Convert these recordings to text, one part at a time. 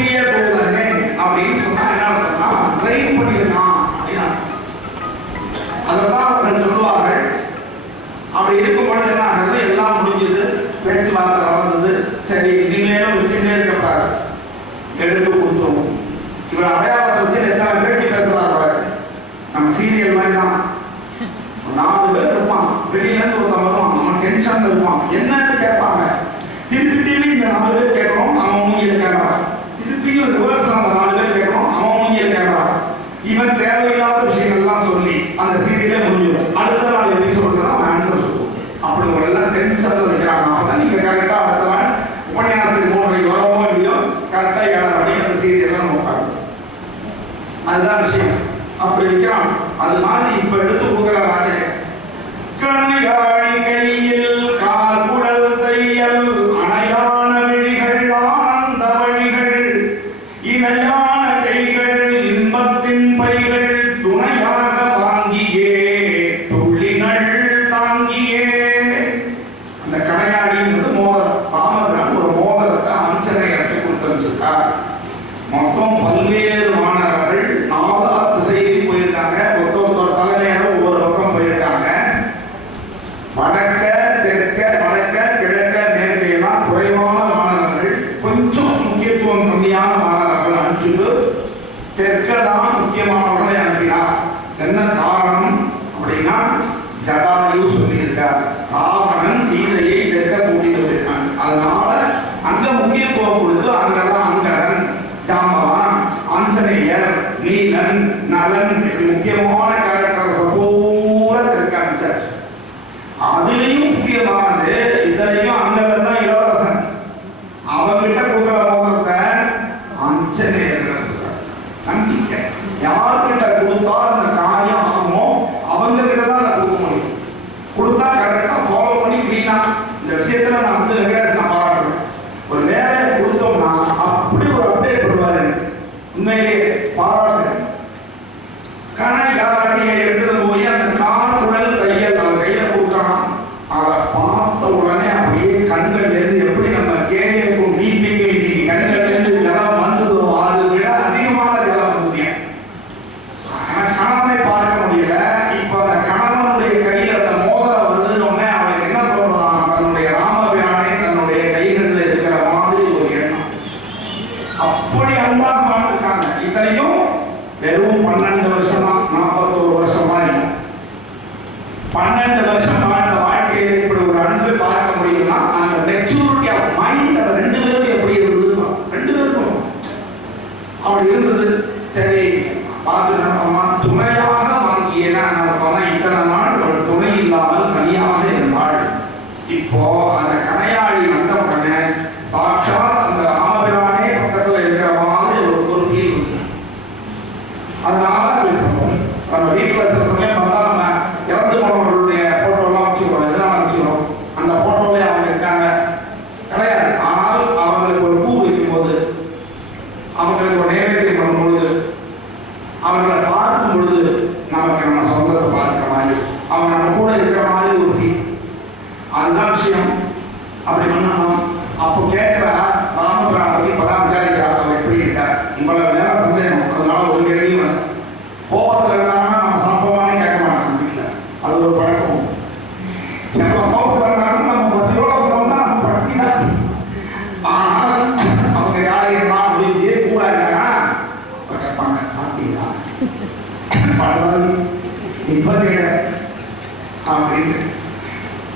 புதிய தூதனே அப்படின்னு சொன்னா என்ன அர்த்தம்னா ட்ரெயின் பண்ணியிருக்கான் அப்படின்னா அதைத்தான் அவர்கள் சொல்லுவார்கள். அப்படி இருக்கும் பொழுது என்ன ஆகுது, எல்லாம் முடிஞ்சது, பேச்சுவார்த்தை வளர்ந்தது. சரி இனிமேலும் வச்சுட்டே இருக்கக்கூடாது, எடுத்து கொடுத்துருவோம். இவர் அடையாளத்தை வச்சு எத்தனை பேச்சு பேசுறாரு அவர். நம்ம சீரியல் மாதிரி தான், 4 பேர் இருப்பான், வெளியில இருந்து ஒருத்தன் வருவான், அவன் டென்ஷன் இருப்பான், என்னன்னு கேட்பாங்க. திருப்பி இந்த 4 பேர் கேட்கணும், அவன் மூஞ்சியில கேமரா. திருப்பியும் ரிவர்ஸ் அந்த 4 பேர் கேட்கணும், அவன் மூஞ்சியில கேமரா. இவன் தேவையில்லாத விஷயங்கள்லாம் சொல்லி அந்த சீரியலே முடிஞ்சிடும். அடுத்த நாள் எபிசோடு தான் அவன் ஆன்சர் சொல்லுவோம். அப்படி ஒரு எல்லாம் டென்ஷன்ல வைக்கிறாங்க. அப்பதான் நீங்க கரெக்டா அடுத்த நாள் உபன்யாசத்துக்கு 3 வரவோ இல்லையோ கரெக்டா 7 மணிக்கு அந்த சீரியல்லாம் நோக்காங்க. அதுதான் விஷயம். அப்படி வைக்கிறான். அது மாதிரி இப்ப எடுத்து கொடுக்குற ராஜகன் கணையாழி கையில் கார்குடல் தையல் அணையான விழிகள் ஆனந்த வழிகள் இணையான கைகள் இன்பத்தின் பைகள் துணையாக வாங்கியே துள்ளினள் தாங்கியே. அந்த கணையாடிங்கிறது மோதிரம். ராமபிரான் ஒரு மோதிரத்தை அஞ்சனை இறக்கி கொடுத்துருக்கார். மொத்தம் பல்வேறு மாணவர்கள் நாதா திசைக்கு போயிருக்காங்க. ஒருத்தர் தலைமையில ஒவ்வொரு பக்கம் போயிருக்காங்க. வடக்க தெற்க வடக்க கிழக்க மேற்கையெல்லாம் குறைவான மாணவர்கள், கொஞ்சம் முக்கியத்துவம் கம்மியான மாணவர்கள் அனுப்பிச்சுட்டு தெற்க தான் முக்கியமானவர்களை அனுப்பினார். என்ன காரணம் அப்படின்னா ஜடாயு சொல்லியிருக்கார், ராவணன் சீதையை தெற்க கூட்டிட்டு போயிருக்காங்க. அதனால அங்க முக்கியத்துவம் கொடுத்து அங்கதான் அங்கரன், ஜாம்பவான், ஆஞ்சநேயர், நீலன், நலன் இப்படி முக்கியமான கேரக்டர்ஸ் பூரா தெற்க அனுப்பிச்சார். அதுலயும் முக்கியமானது இத்தனையும் அங்கதான் தான் இளவரசன். அவங்கிட்ட கொடுக்கிற மோதிரத்தை ஆஞ்சநேயர்கள் நம்பிக்கை. யார்கிட்ட கொடுத்தா அந்த காரியம் ஆகுமோ அவங்க கிட்ட தான் அதை கொடுக்க முடியும். கொடுத்தா கரெக்டா ஃபாலோ பண்ணி கிளீனா. இந்த விஷயத்துல நான் வந்து வெங்கடேசன் பாராட்டுறேன். ஒரு வேலையை கொடுத்தோம்னா அப்படி ஒரு அப்டேட் பண்ணுவாரு. உண்மையிலேயே பாராட்டுறேன். கணையாடியை எடுத்துட்டு போய் அந்த கார்குடல் தையல் அவன் கையில கொடுத்தான். அதை பார்த்த உடனே அப்படியே கண்கள்ல இருந்து எப்படி நம்ம கேக்கும் டிபிக்கு இன்னைக்கு கண்கள்ல இருந்து ஜலம் வந்ததோ அதை விட அதிகமான ஜலம் வந்துங்க. கணவனை பார்க்க முடியல. இப்ப அந்த கணவனுடைய கையில அந்த மோதிரம் வருதுன்னு உடனே அவன் என்ன சொல்றான், தன்னுடைய ராமபிரானை தன்னுடைய கைகளில் இருக்கிற மாதிரி ஒரு எண்ணம். அப்படி அன்பாக பார்த்துருக்காங்க. இத்தனையும் வெறும் 12 வருஷம் தான், 41 வருஷம் தான் இல்லை. 12 வருஷம் வாழ்ந்த வாழ்க்கையில் இப்படி ஒரு அன்பை பார்க்க முடியும்னா அந்த மெச்சூரிட்டி ஆஃப் மைண்ட் அந்த 2 பேரும் எப்படி இருந்தது, 2 பேருக்கும் அப்படி இருந்தது. சரி பார்த்துட்டோம்னா துணையாக வாங்கியேன்னா இத்தனை நாள் அவள் துணை இல்லாமல் தனியாக இருந்தாள். இப்போ அந்த கணையாடி வந்த உடனே சாட்சாத் அந்த ராமபிரானே பக்கத்துல இருக்கிற மாதிரி ஒரு ஃபீல். அதனால நம்ம வீட்டுல சில சமயம் பார்த்தா நம்ம இறந்து போனவர்களுடைய போட்டோலாம் வச்சுக்கிறோம். எதனால வச்சுக்கிறோம், அந்த போட்டோல அவங்க இருக்காங்க கிடையாது. ஆனால் அவங்களுக்கு ஒரு பூ வைக்கும் போது, அவங்களுக்கு ஒரு நைவேத்தியம் பண்ணும் பொழுது, அவர்களை பார்க்கும் பொழுது நமக்கு நம்ம சொந்தத்தை பார்க்கிற மாதிரி, அவங்க நம்ம கூட இருக்கிற மாதிரி ஒரு ஃபீல். அதுதான் விஷயம். அப்படி பண்ணணும். அப்போ கேட்கிற ராமபிரான் பத்தி இப்பதான் விசாரிக்கிறார், அவர் எப்படி இருக்கார். உங்களை மேல சந்தேகம், அதனால ஒரு கேள்வியும் இல்லை. கோபத்தில் இருந்தாங்கன்னா நம்ம சாப்பிடுவானே கேட்க மாட்டாங்க வீட்டில். அது ஒரு பழக்கம். சில கோபத்தில் இருந்தாங்கன்னா நம்ம பசியோட வந்தோம்னா நம்ம பட்டி தான். ஆனால் அவங்க யாரையெல்லாம் அப்படியே கூட இருக்காங்கன்னா கேட்பாங்க, சாப்பிட்டீங்களா பரவாயில்ல இப்ப கேட்க அப்படின்னு.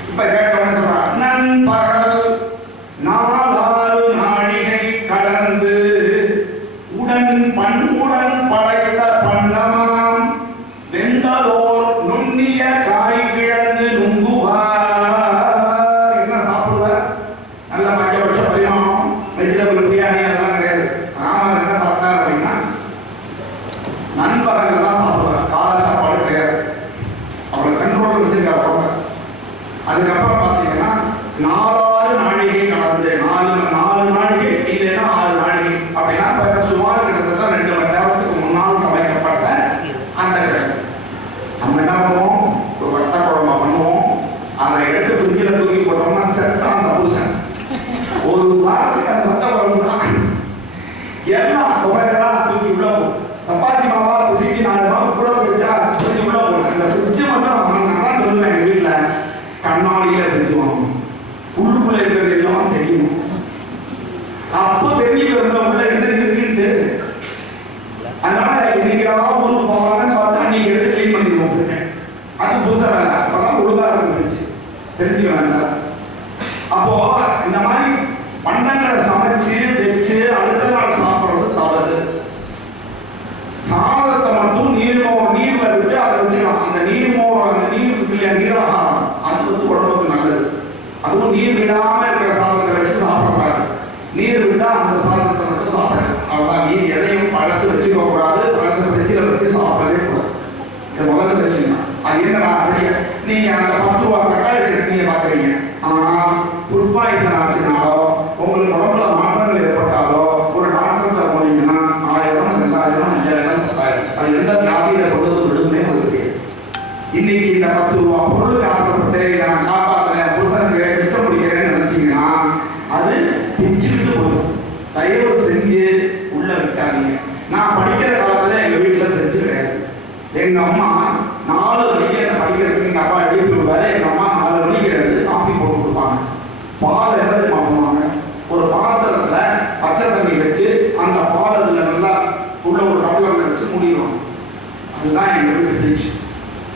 இப்ப கேட்டவன சொல்றான், நண்பகல் 4 நாழிகை கடந்து உடன் படைத்த பண்ணமாம் வெந்ததோர் நுண்ணிய காய் கிழங்கு நுங்குவார். என்ன சாப்பிடுவார், நல்ல பச்சபட்ச பரிமாணம், வெஜிடபிள் பிரியாணி அதெல்லாம் கிடையாது. ராமர் என்ன சாப்பிட்டார் அப்படின்னா நண்பகல் தான் சாப்பிடுவார், காலை சாப்பாடு கிடையாது. அவளை கண்ட்ரோல் வச்சிருக்காரு. அதுக்கப்புறம் பார்த்தீங்கன்னா 4 நாழிகை எல்லாம் தொகையெல்லாம் தூக்கி உள்ள போகும். சப்பாத்தி மாவா பிசிக்கி 4 மாவு கூட போயிடுச்சா தூக்கி உள்ள போகும். இந்த ஃப்ரிட்ஜ் மட்டும் நான் தான் சொல்லுவேன், எங்கள் வீட்டில் கண்ணாடியில் செஞ்சுவாங்க, உள்ளுக்குள்ள இருக்கிறது எல்லாம் தெரியும். அப்போ தெரிஞ்சு உள்ள என்ன இருக்குன்னு. அதனால இன்னைக்கு ஊருக்கு போவாங்கன்னு பார்த்தா அன்னைக்கு எடுத்து கிளீன் பண்ணிடுவோம் ஃப்ரிட்ஜை. அது புதுசாக வேலை, அப்போதான் ஒழுங்காக இருந்துச்சு, தெரிஞ்சுக்கலாம். அப்போ இந்த மாதிரி பண்டங்களை சமைச்சு வச்சு அடுத்த நாள் சாப்பிட்றது தவறு. சாதத்தை மட்டும் நீர்ல விட்டு அதை வச்சுக்கலாம். அந்த நீர் இல்லையா, நீராகாரம், அது உடம்புக்கு நல்லது. அதுவும் நீர் விடாம இருக்கிற சாதத்தை வச்சு சாப்பிடக்கூடாது. நீர் விட்டா அந்த சாதத்தை மட்டும் சாப்பிடணும். அவ்வளவுதான். நீர் எதையும் பழசு வச்சுக்க கூடாது, பழசு ஃப்ரிட்ஜில் வச்சு சாப்பிடவே கூடாது. இதை முதல்ல தெரிஞ்சுக்கணும். அது என்னடா அப்படியே நீங்க அந்த 10 ரூபா தக்காளி சட்னியை பார்க்குறீங்க, ஆனால் ஃபுட் பாய்சன் ஆச்சுனாலோ உங்களுக்கு உடம்புல மாற்றங்கள் ஏற்பட்டாலோ ஒரு டாக்டர்கிட்ட போனீங்கன்னா 1000, 2000, 5000, 10,000 அது எந்த வியாதியில கொண்டு விடுமே உங்களுக்கு தெரியாது. இன்னைக்கு இந்த 10 ரூபா பொருளுக்கு ஆசைப்பட்டு இதை நான் காப்பாற்றுறேன், புருஷனுக்கு மிச்சம் பிடிக்கிறேன்னு நினைச்சீங்கன்னா அது பிச்சுக்கிட்டு போகும். தயவு செஞ்சு உள்ள வைக்காதீங்க. நான் படிக்கிற காலத்துல எங்க வீட்டுல ஃப்ரிட்ஜ் கிடையாது. எங்க அம்மா 4 மணிக்கு என்ன படிக்கிறதுக்கு எங்க அப்பா எழுப்பி விடுவாரு. எங்க அம்மா 4 மணிக்கு எடுத்து காஃபி போட்டு கொடுப்பாங்க. பால் என்ன பண்ணுவாங்க, ஒரு பாத்திரத்துல பச்சை தண்ணி வச்சு அந்த பால் அதுல நல்லா உள்ள ஒரு டம்ளர்ல வச்சு மூடிடுவாங்க. அதுதான் எங்க வீட்டு ஃப்ரிட்ஜ்.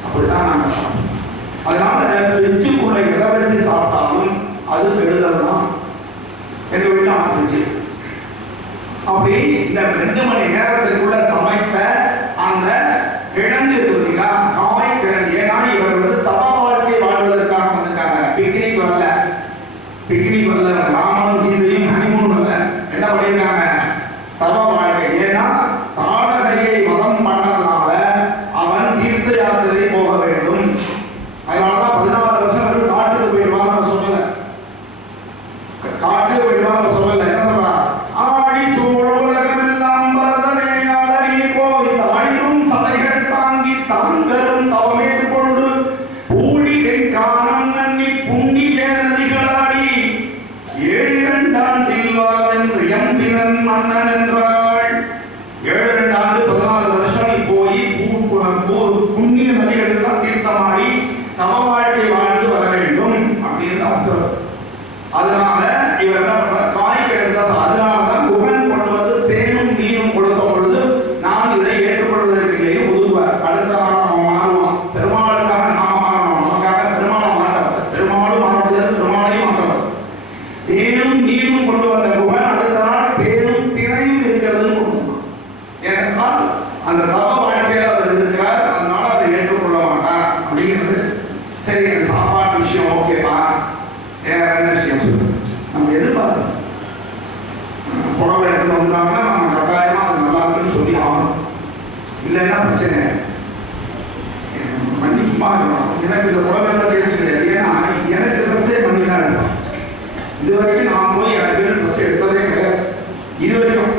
அப்படிதான் நாங்கள் சாப்பிடுவோம். அதனால ஃப்ரிட்ஜுக்குள்ள எதை வச்சு சாப்பிட்டாலும் அது கெடுதல் தான். எங்க வீட்டு ஃப்ரிட்ஜ் அப்படி இந்த 2 மணி நேரத்திற்குள்ள சமைத்த அந்த கிழங்கு சொல்றீங்களா, காய் கிழங்கு. ஏன்னா இவர் தவ வாழ்க்கை வாழ்வதற்காக வந்திருக்காங்க, பிக்னிக் வரல. பிக்னிக் வரல, ராமனும் சீதையும் ஹனிமூன் வரல. என்ன பண்ணியிருக்காங்க, தவ வாழ்க்கை. ஏன்னா தாடகையை வதம் பண்ணதுனால அவன் தீர்த்த யாத்திரை போக வேண்டும். அதனாலதான் 14 வருஷம் வரும் காட்டுக்கு போயிடுவான்னு சொல்லல. காட்டுக்கு போயிடுவான்னு சொல்லல. என்ன சொல்றா, ஆடி சோழ உலகமெல்லாம் பரதனே ஆடி போய் தாடியும் சதைகள் தாங்கி தாங்கரும் தவமேற்கொண்டு ஊடி வெங்கானம் நன்னி புண்ணிய நதிகளாடி 7 தில்வாவென்று எம்பினன் மன்னன் என்றாள். 7 ஆண்டு 14 வருஷம் போய் புண்ணிய நதிகள் எல்லாம் தீர்த்தமாடி தவ வாழ்க்கை வாழ்ந்து வர வேண்டும் அப்படின்னு அர்த்தம். அதனால இவர் என்ன பண்றார், காய் கிழங்கு. அதனாலதான் குகன் கொண்டு வந்து தேனும் மீனும் கொடுத்த பொழுது நான் இதை ஏற்றுக்கொள்வதற்கு இல்லையே ஒதுக்குவார். அடுத்த நாள் அவன் மாறுவான். பெருமாளுக்காக நாம் மாறணும், நமக்காக பெருமாளை மாட்டவர். பெருமாளும் மாறுவது, பெருமாளையும் மாட்டவர். தேனும் மீனும் கொண்டு வந்த குகன் அடுத்த நாள் தேனும் திணையும் இருக்கிறதுன்னு கொடுக்கணும். ஏனென்றால் அந்த தவ வாழ்க்கையில் அவர் இருக்கிறார், அதனால அதை ஏற்றுக்கொள்ள மாட்டார் அப்படிங்கிறது. சரி, சாப்பாட்டு விஷயம் ஓகேப்பா. வேற என்ன விஷயம் சொல்லு. நம்ம எதிர்பார்க்கணும், புடவை எடுத்துட்டு வந்துட்டாங்கன்னா நம்ம கட்டாயமா அது நல்லா இருக்குன்னு சொல்லி ஆகணும். இல்லைன்னா பிரச்சனை. மன்னிக்குமா இருக்கணும். எனக்கு இந்த புடவை டேஸ்ட் கிடையாது. ஏன்னா எனக்கு ட்ரெஸ்ஸே பண்ணி தான் எடுப்பேன். இது வரைக்கும் நான் போய் எனக்கு ட்ரெஸ் எடுத்ததே கிடையாது. இது வரைக்கும்.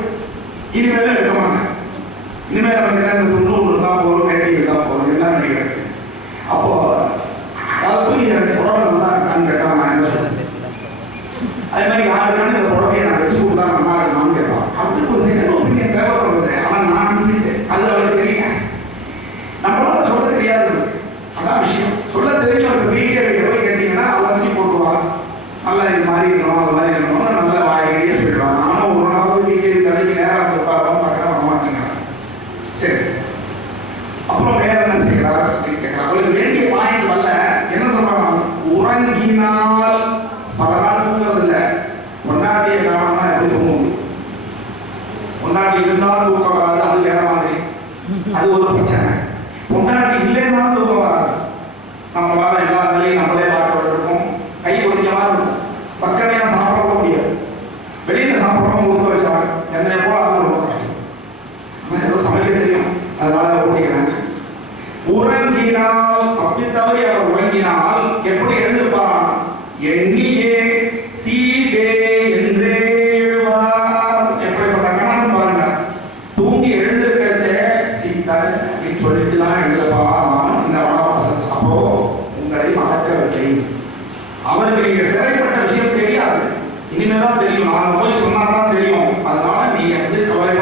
இனிமேலும் எடுக்க மாட்டேன். இனிமேல் நம்ம இந்த 90 தான் போகிறோம், வேட்டி தான் போகிறோம், என்ன நினைக்கிறேன். அப்போ அதை போய் எனக்கு புடவை நல்லா இருக்கான்னு கேட்டால் நான் என்ன சொல்றேன். அதே மாதிரி யாருக்கான இந்த புடவையை நான் வச்சு கொடுத்தா நல்லா இருக்கான்னு கேட்பான். அப்படி ஒரு செகண்ட் ஒப்பீனியன் தேவைப்படுறது. ஆனால் நான் அது அவளுக்கு தெரியல, நம்மளால சொல்ல தெரியாது. அதான் விஷயம். சொல்ல தெரியும். வீட்டை போய் கேட்டீங்கன்னா அலசி போட்டுருவான். நல்லா இது மாதிரி இருக்கணும், அது மாதிரி இருக்கணும், நல்லா வாயிலேயே போயிடுவான். நானும் ஒரு நாளாவது வீக்கே கதைக்கு நேரம் வந்து உட்காரவும் பார்க்கலாம் வர மாட்டேங்க. சரி, அப்புறம் வேற என்ன செய்யறாரு அப்படின்னு கேட்கிறான். அவளுக்கு வேண்டிய பாயிண்ட் வரல. என்ன சொல்றாங்க, உறங்கினால் பல நாள் தூங்குறது இல்லை. பொன்னாட்டிய காரணம்னா எப்படி தூங்க முடியும்? பொன்னாட்டி இருந்தாலும் தூக்கம் வராது, அது வேற மாதிரி. அது ஒரு பிரச்சனை. பொன்னாட்டி இல்லைன்னாலும் தூக்கம் வராது. நம்மளால எல்லா வேலையும் நம்மளே பார்க்க வேண்டியிருக்கும். கை குடிச்ச மாதிரி இருக்கும். பக்கமையா சாப்பிட முடியாது. வெளியில சாப்பிட்றோம் ஊக்க வச்சாங்க. என்னை போல அது ரொம்ப கஷ்டம். ஆனால் ஏதோ சமைக்க தெரியும், அதனால ஓட்டிக்கிறாங்க. உறங்கினால் தப்பி தவறி அவர் உறங்கினால் எப்படி எழுந்திருப்பாராம், எண்ணியே சீதே என்றே எழுவார். எப்படிப்பட்ட கணவன் பாருங்க. தூங்கி எழுந்திருக்கச்சே சீதா அப்படின்னு சொல்லிட்டு தான் எழுதுவாராம் இந்த வனவாசல். அப்போ உங்களை மறக்கவில்லை. அவருக்கு நீங்க சிறைப்பட்ட விஷயம் தெரியாது, இனிமேதான் தெரியும். நான் போய் சொன்னா தான் தெரியும். அதனால நீங்க கவலை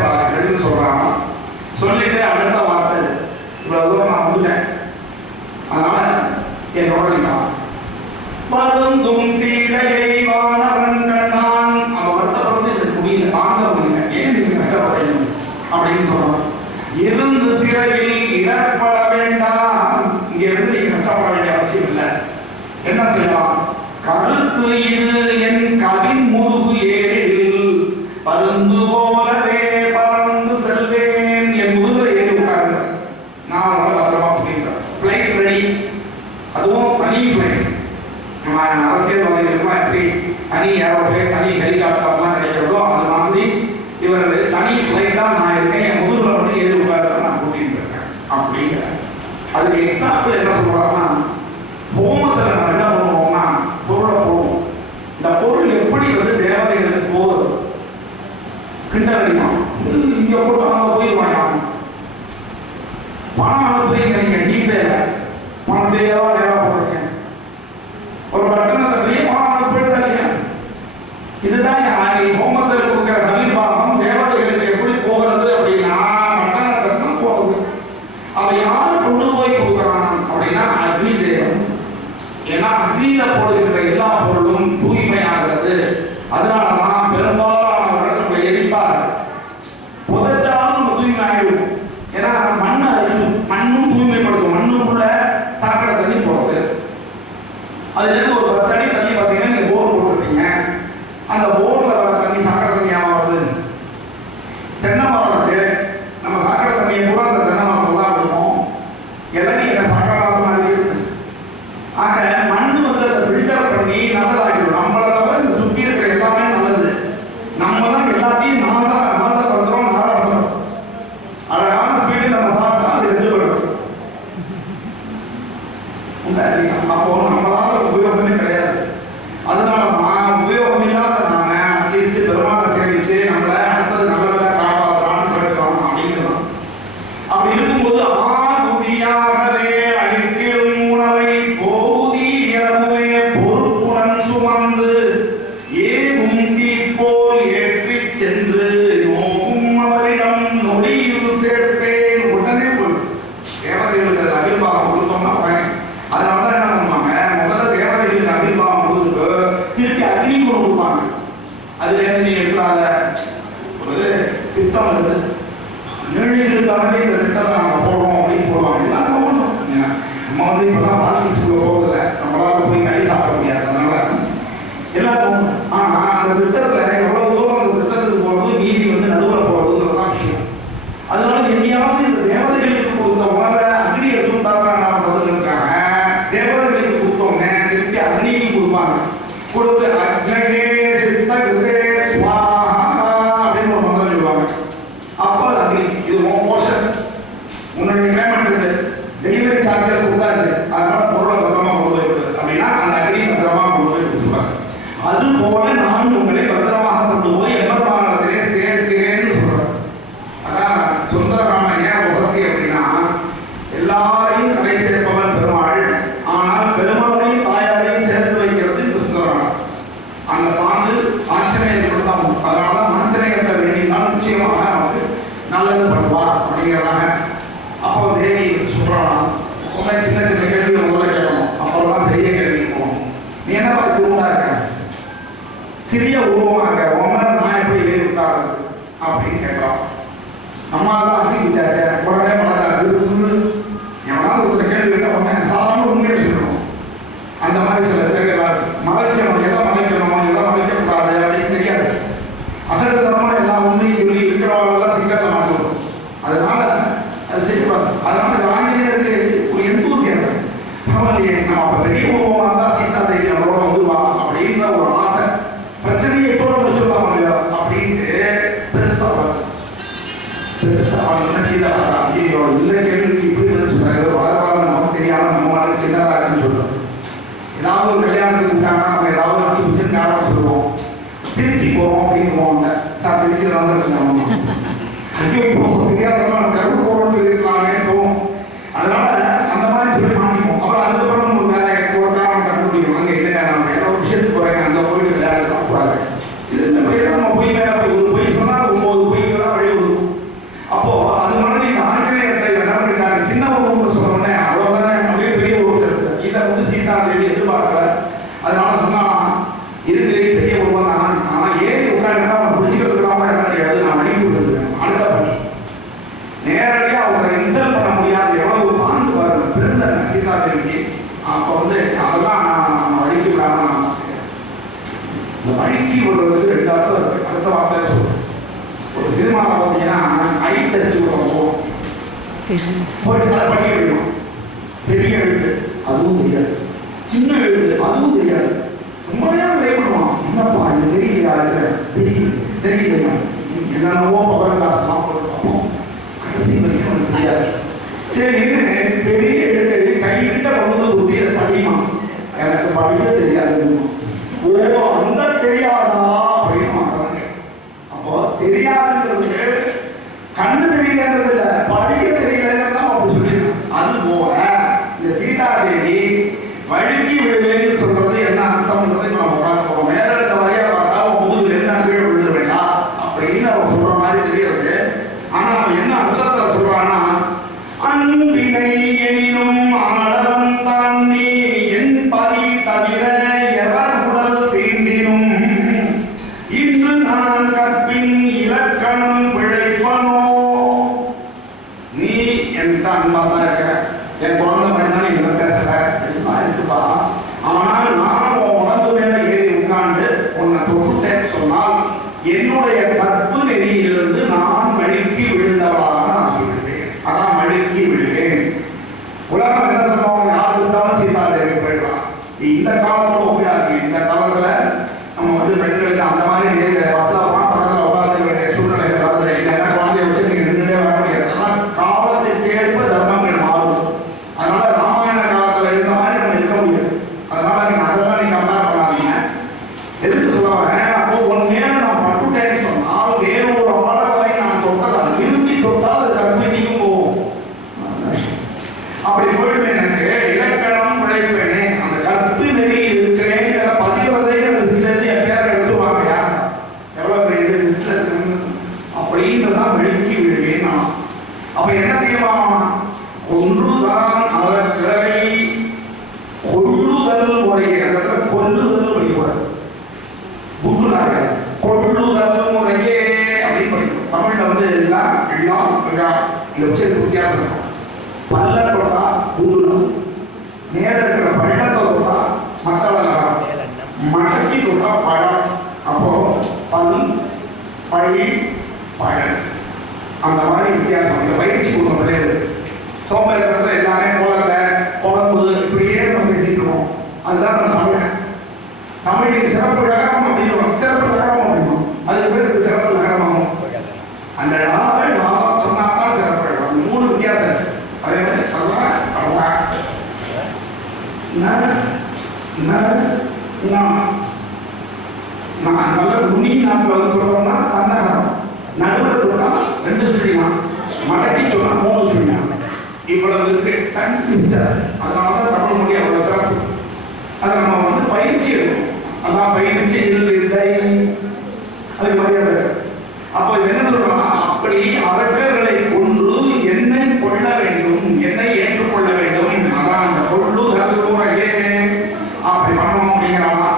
ஃப்ளைட்டா நான் இருக்கேன், என் முதுகுல வந்து ஏழு உட்கார நான் கூட்டிட்டு இருக்கேன் அப்படிங்கிற. அதுக்கு எக்ஸாம்பிள் என்ன சொல்றாருன்னா, ஹோமத்துல நம்ம என்ன பண்ணுவோம்னா பொருளை போடுவோம். இந்த பொருள் எப்படி வந்து தேவதைகளுக்கு போகுது கிண்டல் அடிக்கும், இங்க போட்டு அங்க போயிடுவாங்க. பணம் அனுப்புறீங்க நீங்க ஜிபேல, பணம் தெரியாத நேரம் போடுறீங்க, ஒரு பட்டணத்தை பெரிய பணம் அனுப்பிடுதா இல்லையா? இதுதான் ஹோமத்தில் கொடுக்கிற சமீபாகம் தேவதைகளுக்கு எப்படி போகிறது அப்படின்னா, பட்டணத்திற்கு போகுது. அதை யார் கொண்டு போய் கொடுக்குறான் அப்படின்னா அக்னி தேவன். ஏன்னா அக்னியில போடுகின்ற எல்லா பொருளும் தூய்மையாகிறது. அதனாலதான் பெரும்பாலானவர்கள் நம்ம எரிப்பார் புதைச்சாலும் நம்ம தூய்மை ஆகிடும். ஏன்னா மண்ணை அரிச்சு மண்ணும் தூய்மைப்படுத்தும். மண்ணுக்குள்ள சாக்கடை தண்ணி போறது. அதுல இருந்து ஒரு 10 அடி தண்ணி பார்த்தீங்கன்னா நீங்க போர் போட்டுருக்கீங்க, அந்த போர்ல வர தண்ணி சாக்கடை தண்ணியா வருது. தென்னை மரம் இருக்கு, நம்ம சாக்கடை தண்ணியை பூரா அந்த தென்னை மரத்துல தான் இருக்கும். இளநீ என்ன சாக்கடை அடிக்கிறது. ஆக மண்ணு வந்து அதை ஃபில்டர் பண்ணி நல்லதாகிடும். நம்மளை தவிர இந்த சுத்தி இருக்கிற எல்லாமே நல்லது. நம்ம தான் எல்லாத்தையும் நாசப்படுத்துறோம், நாராசம். அழகான ஸ்வீட்டு நம்ம சாப்பிட்டா அது ரெண்டு படுறது. அப்போ நம்மளால உபயோகமே கிடையாது. அதனால தான் உபயோகம் இல்லாத நாம அட்லீஸ்ட் பெருமாளை சேவிச்சு நம்மளை அடுத்தது நல்லதாக காப்பாற்றுறான்னு கேட்கலாம் அப்படிங்கிறோம். அப்படி இருக்கும்போது ஆகுதியாகவே அழித்திடும் உணவை போதி இரவுவே பொறுப்புடன் சுமந்து ஏகும் தீப்போல் ஏற்றி சென்று நோகும் அவரிடம் நொடியில் சேர்ப்பேன். உடனே போய் தேவதைகளுக்கு அதில் அபிர்வாகம் கொடுத்தோம்னா உடனே. அதனாலதான் என்ன பண்ணுவாங்க, முதல்ல தேவதைகளுக்கு அபிர்வாகம் கொடுத்துட்டு திருப்பி அக்னி கொண்டு கொடுப்பாங்க. அதுல இருந்து நீ எடுத்துறாத ஒரு திட்டம் வருது, ஏழைகளுக்காகவே இந்த திட்டத்தை நாங்கள் போடுறோம் அப்படின்னு போடுவாங்க. எல்லாரும் போடணும். நம்ம வந்து இப்பதான் வாழ்க்கை ஸ்கூல்ல போவதில்லை, நம்மளால போய் கை சாப்பிட முடியாது. அதனால எல்லாரும் ஆனா அந்த திட்டத்துல எவ்வளவு தூரம் அந்த திட்டத்துக்கு போறது, மீதி வந்து நடுவில் போறதுதான் விஷயம். அதனால எங்கேயாவது இந்த தேவதைகளுக்கு கொடுத்த உணவை அக்னி எடுத்துட்டாங்க என்ன பண்றதுன்னு இருக்காங்க. தேவதைகளுக்கு கொடுத்தோங்க திருப்பி அக்னிக்கு கொடுப்பாங்க. கொடுத்து அக்னே சித்த கிருதே ஸ்வாஹா அப்படின்னு ஒரு மந்திரம் சொல்லுவாங்க. அப்போ அக்னி இது போர்ஷன், உன்னுடைய பேமெண்ட் இது, டெலிவரி சார்ஜஸ் கொடுத்தாச்சு, அதனால பொருளை பத்திரமா கொண்டு போய் விடு அப்படின்னா அந்த அக்னி பத்திரமா கொண்டு போய் கொடுத்துருவாங்க. அது போல நான் உங்களை பத்திரமாக கொண்டு போய் எம்பெருமானிடத்திலே சேர்க்கிறேன்னு சொல்றேன். அதான் சுந்தரராமன் ஏன் வசதி அப்படின்னா, எல்லாரையும் கரை சேர்ப்பவன் பெருமாள், ஆனால் பெருமாளையும் தாயாரையும் சேர்த்து வைக்கிறது இந்த சுந்தரராமன். அந்த பாங்கு ஆஞ்சநேயர் கொடுத்தாங்க. அதனாலதான் ஆஞ்சநேயர்கிட்ட வேண்டினால் நிச்சயமாக நமக்கு நல்லது பண்ணுவார் அப்படிங்கிறதாங்க. அப்போ தேவி சொல்றான், உண்மை சின்ன சின்ன கேள்வியை முதல்ல கேட்கணும், அப்புறம் பெரிய கேள்விக்கு போகணும். நீ என்னப்பா திருவிழா இருக்க, சிறிய உருவமா இருக்க, உண்மை நான் எப்படி ஏறி விட்டாடுறது அப்படின்னு கேட்கலாம். நம்மளால அச்சு வச்சாக்க உடனே வளர்ந்தாரு எவனாவது ஒருத்தர் கேள்வி கேட்ட உடனே சாதாரண உண்மையை சொல்லணும். அந்த மாதிரி சில சேவைகள் மறைக்கணும், எதை மறைக்கணும் எதை மறைக்கக்கூடாது அப்படின்னு தெரியாது. அசடுத்தனமா எல்லா உண்மையும் சொல்லி இருக்கிறவங்களெல்லாம் சிங்கத்தை மாட்டுவோம். அதனால அது செய்யக்கூடாது. அதனால ஆஞ்சநேயருக்கு ஒரு எந்தூசியாசம் பரவாயில்லையே, நம்ம அப்ப பெரிய உருவமா இருந்தா சீதா தேவி நம்மளோட வந்துருவா அப்படின்ற ஒரு ஆசை. பிரச்சனையை எப்போட முடிச்சுடலாம் இல்லையா அப்படின்ட்டு பெருசா வருது. என்ன சீதா ஐயோ இந்த கேள்விக்கு இப்படி சொல்றாங்க, வளர நமக்கு தெரியாம நம்ம மாதிரி சின்னதா இருக்குன்னு சொல்றோம். ஏதாவது ஒரு கல்யாணத்துக்கு கூப்பிட்டாங்கன்னா நம்ம ஏதாவது வச்சு காரணம் சொல்லுவோம். திருச்சி போவோம் அப்படின்னு போவாங்க, சார் திருச்சி தான் சார் கல்யாணம், ஐயோ தெரியாதவங்க கருத்து போறோம்னு இருக்கலாமே தோணும். அதனால அந்த மாதிரி சொல்லி மாட்டிப்போம். அப்புறம் அதுக்கப்புறம் ஒரு வேலை ஒரு காரணம் கண்டுபிடிக்கும், அங்கே இல்லை நம்ம ஏதோ ஒரு விஷயத்துக்கு போறேங்க அங்கே போயிட்டு விளையாட சாப்பிடாது. இது நம்ம போய் மேலே போய் ஒரு போய் சொன்னால் 9 போய்க்கு தான் வழி வரும். அப்போ அது மாதிரி இந்த ஆஞ்சநேயர்களை என்ன பண்ணிட்டாங்க, சின்ன உருவம்னு சொன்னோடனே அவ்வளவுதானே அப்படியே பெரிய உருவம் இருக்கு. இதை வந்து சீதா தேவி எதிர்பார்க்கல. அதனால சொன்னாலாம் இருக்கு பெரிய உருவம் தான், ஆனா ஏறி உட்காந்துட்டா அவன் பிடிச்சிக்கிறதுக்கு என்ன கிடையாது, நான் வடிக்க விட்டுருக்கேன். அடுத்த பணி நேரடியாக அவரை இன்சல்ட் பண்ண முடியாது. எவ்வளவு பாந்து பாருங்க பெருந்தன்மை சீதா தேவிக்கு. அப்போ வந்து அதெல்லாம் நான் வடிக்க விடாம நான் இந்த வழுக்கி விடுறதுக்கு 2 அர்த்தம் இருக்கு. அடுத்த வார்த்தை சொல்றேன். ஒரு சினிமாவில் பார்த்தீங்கன்னா ஐ டெஸ்ட் போவோம், போயிட்டு அதை படிக்க முடியும். பெரிய எழுத்து அதுவும் தெரியாது, சின்ன எழுத்து அதுவும் தெரியாது. ரொம்ப நேரம் ட்ரை பண்ணுவான், என்னப்பா இது தெரியலையா, தெரியலையா என்னென்னவோ பவர் கிளாஸ் எல்லாம் போட்டு பார்ப்போம். கடைசி வரைக்கும் எனக்கு தெரியாது. சரின்னு பெரிய எழுத்து கைகிட்ட கொண்டு சொல்லி அதை படிமா, எனக்கு படிக்க தெரியாது. ஓ அந்த தெரியாதா அப்படின்னு மாட்டாங்க. அப்போ தெரியாதுங்கிறது கண்ணு தெரியலன்றது இல்லை, படிக்க தெரியலன்னு அப்படி சொல்லியிருக்கோம். அது போல இந்த சீதாதேவி வழுக்கி விழுவேன்னு சொல்றது என்ன அர்த்தம்ன்றதை நம்ம பார்க்கிறோம். மேலெடுத்த வரையா பார்த்தா முதுகுல இருந்து நான் கீழே விழுந்துருவேண்டா அப்படின்னு அவன் சொல்ற மாதிரி தெரியுது. ஆனா அவன் என்ன அர்த்தத்துல சொல்றான்னா, அன்பினை எனினும் ஆடவன் தான் நீ என் பதி தவிர எவர் உடல் தீண்டினும் இன்று நான் கற்பின் இலக்கணம் பிழைப்பனோ. நீ என்கிட்ட அன்பா தான் இருக்க, என் குழந்தை மாதிரி தான் நீங்க பேசுற எல்லாம் இருக்குப்பா. ஆனால் நான் உன் உடம்பு மேல ஏறி உட்கார்ந்து உன்னை தொட்டுட்டேன்னு சொன்னால் என்னுடைய கற்பு நெறியிலிருந்து நான் வழுக்கி விழுந்தவளாக ஆகிவிடுவேன். அதான் வழுக்கி விடுவேன். உலகம் என்ன சொல்லுவாங்க, யார் விட்டாலும் சீதாதேவி போயிடலாம். இந்த காலத்தோட ஒப்பிடாது. இந்த காலத்துல நம்ம வந்து பெண்களுக்கு அந்த மாதிரி வசதமா பக்கத்துல உட்கார்ந்து வேண்டிய சூழ்நிலைகள் வருது. இல்லைன்னா குழந்தைய வச்சு நீங்க நின்றுட்டே வர முடியாது. ஆனால் காலத்திற்கு ஏற்ப தர்மங்கள் மாறும். அதனால ராமாயண காலத்துல இருந்த மாதிரி நம்ம இருக்க முடியாது. அதனால நீங்க அதெல்லாம் நீங்க கம்பேர் பண்ணாதீங்க. எதுக்கு சொல்ல வரேன், அப்போ உன் மேல நான் பட்டுட்டேன்னு சொன்னால் வேற ஒரு ஆடவரை நான் தொட்டதால் விரும்பி தொட்டால் அது கற்பினிக்கும் போகும். அப்படி போயிடுமே, எனக்கு இலக்கணம் உழைப்பேனே, அந்த கற்பு நெறியில் இருக்கிறேன் பதிவுறதை லிஸ்ட்லேருந்து என் பேரை எழுதுவாங்கயா, எவ்வளோ பெரிய இது லிஸ்ட்ல இருக்கு அப்படின்றதான் வெளுக்கி விடுவேன் நான். அப்ப என்ன தெரியுமா, ஒன்றுதான் அவர்களை கொள்ளுதல் முறையே, அந்த கொல்லுதல் படிக்கூடாது, புதுலாக கொள்ளுதல் முறையே அப்படின்னு படிக்கும். தமிழ்ல வந்து எல்லாம் இந்த விஷயத்துக்கு வித்தியாசம் இருக்கும். பல்ல தொட்டா புதுலம், மேல இருக்கிற பள்ளத்தை தொட்டா மத்தளம், மடக்கி தொட்டா பழம். அப்போ பல் பழி பழம் அந்த மாதிரி வித்தியாசம். இந்த பயிற்சி கொடுக்கும் பிள்ளைகள். சோம்பேறித்தனத்துல எல்லாமே குழந்தை குழம்பு இப்படியே நம்ம பேசிட்டு இருக்கோம். அதுதான் நம்ம தமிழ். தமிழின் சிறப்பு நகரம் அப்படின்னு சிறப்பு நகரம் அப்படின்னும், அதுக்கு பேருக்கு சிறப்பு நகரமாகும். அந்த நாவல் சொன்னாதான் சிறப்பு. அந்த மூணு வித்தியாசம் இருக்கு. அதே மாதிரி நல்ல நுனி நாட்டில் வந்து சொல்றோம்னா தன்னகரம், நடுவில் தொட்டா 2 சுழினா, மடக்கி சொன்னா 3 சுழினா, இவ்வளவு இருக்கு டங் ட்விஸ்டர். அதனாலதான் தமிழ் மொழி அவ்வளவு சிறப்பு. அதை நம்ம வந்து பயிற்சி எடுக்கணும். அதான் பயிற்சி வித்தை, அதுக்கு மரியாதை இருக்கு. அப்போ என்ன சொல்றோம்னா, அப்படி அரக்கர்களை கொன்று என்னை கொள்ள வேண்டும், என்னை ஏற்றுக்கொள்ள வேண்டும். அதான் அந்த கொள்ளுதல் முறையே அப்படி பண்ணணும் அப்படிங்கிறான்.